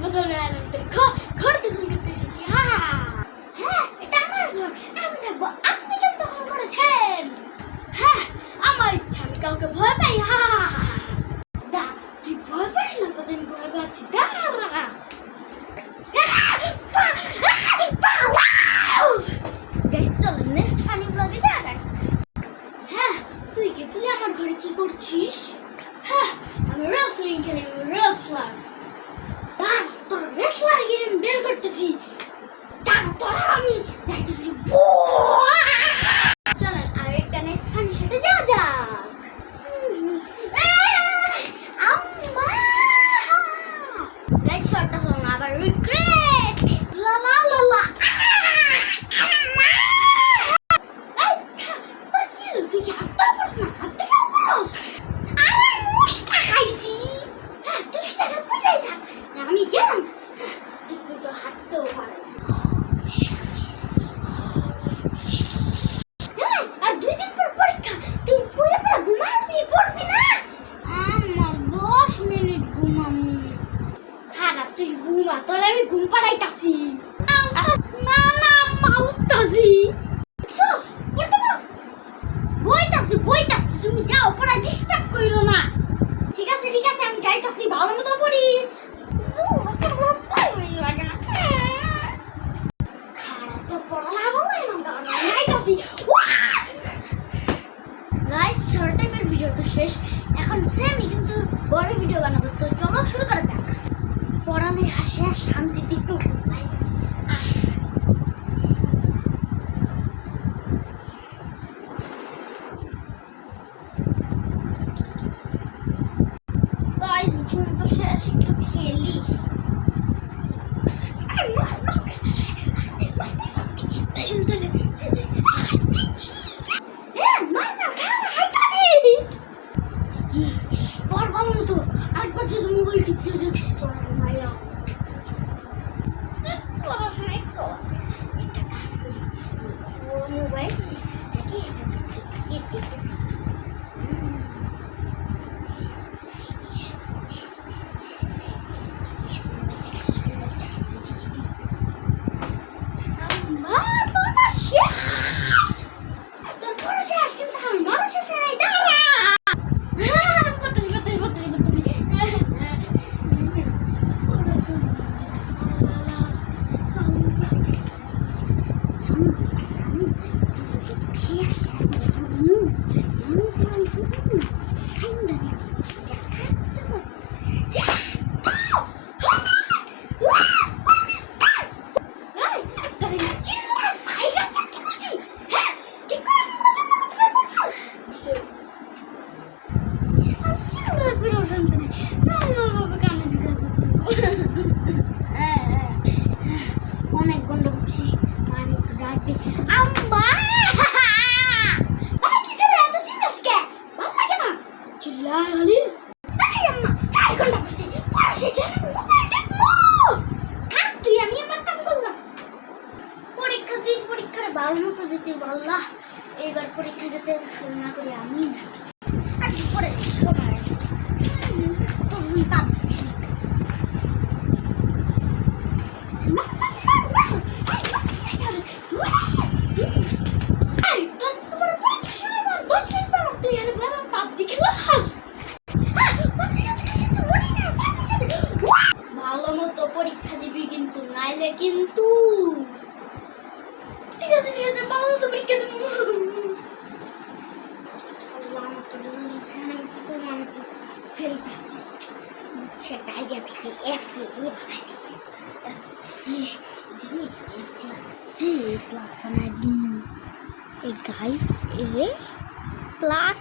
বোতল ঘর দখল করতে এসেছি। হ্যাঁ, এটা আমার ঘর, আমি থাকবো। আপনি কেন দখল করেছেন? হ্যাঁ, আমার ইচ্ছা, আমি কাউকে ভয় পাই। যা, তুই ভয় পাস না, তোকে আমি ভয় পাচ্ছি। চলো নেক্সট ফানি ব্লগে যাওয়া যাক। হ্যাঁ, তুই আমার ঘরে কি করছিস? হ্যাঁ, আমি রেসলিং খেলি, রেসলার। তোর রেসলার গেম বের করতেছি, তোরা আমি যাইতেছি। চলো আরেকটা নেক্সট ফানি সেটা যাওয়া যাক। গাইস, শর্টটা হলো না, আবার রিগ্রেট। লা লা লা লা। তুই কি হাতটা পারছ না? হাতটা কেন পারছ? আরে মুষ্টা খাইছি। হ্যাঁ, 10 টাকা পড়াই থাক, আমি গেলাম। তুই তো হাতটাও পারে। আর 2 দিন পর পরীক্ষা, তুই পড়ে পড়ে ঘুমাবি, পড়বি না? আমার 10 মিনিট ঘুমামু। খারাপ, তুই ঘুমা, তোর আমি ঘুম পাড়াইতাছি। না না, মাউতাছি। বইতাছি, তুমি যাও, পড়া ডিস্টার্ব কইরো না। ঠিক আছে, আমি যাইতাছি, ভালো মতো পড়িস। লাগে না, খারাপ তো পড়া লাগবে না, যাইতাছি। গাইস, শর্ট টাইমের ভিডিও তো শেষ, এখন সেমই কিন্তু বড় ভিডিও বানাবো। তো চলো শুরু করা যাক। পড়ালেখা শেষ, শান্তিতে একটু ঘুমাই। ঘুম তো শেষ, একটু খেলি। ভালো মতো আরেকবার যদি মোবাইল টিপতে দেখছি তোরা মাইরা পড়াশোনা একটু একটা কাজ করি। ও মোবাইল অনেক গন্ড করছি, আমি একটু ডাকবি। আম্মা এত চিল্লাস কে? ভালো লাগে না চিল্লালি। আম্মা 4 ঘন্টা করছি, পড়া শেষ, মোবাইল দেখবো। তুই আমি আমার কাম করলাম। পরীক্ষা দিন, পরীক্ষারে ভালো মতো দিতে বললা। এইবার পরীক্ষা যাতে ফেল না করি আমি না। আর পরে সময় তখন কাজ ভালো মতো পরীক্ষা দিবি কিন্তু, নাইলে কিন্তু। ঠিক আছে, ভালো মতো পরীক্ষা দিব। আমি কি করবো, আমি তো ফেল করছি। বুঝছে টাইগার পিসি এফ এ বানাই প্লাস বানাই দি। গাইস, এ প্লাস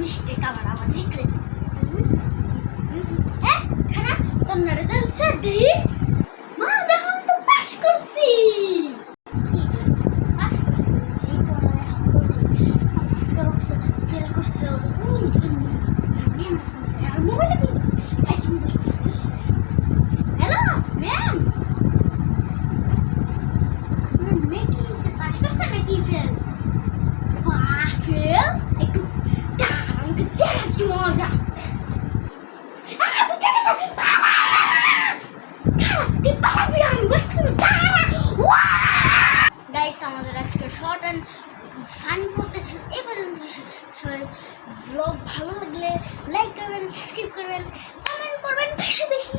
মিস্টেক আবার রিগ্রেট। খারাপ তোর রেজাল্ট স্যার দেই। মা দেখো, আমি তো পাস করছি। পাস করছি যে পড়ালেখা করি, ফেল করছে। মোবাইলে হ্যালো ম্যাম, মেকিস আমাদের আজকের শর্ট অ্যান্ড ফান করতে ছিল এই পর্যন্ত। সবাই ব্লগ ভালো লাগলে লাইক করবেন, সাবস্ক্রাইব করবেন, কমেন্ট করবেন বেশি বেশি।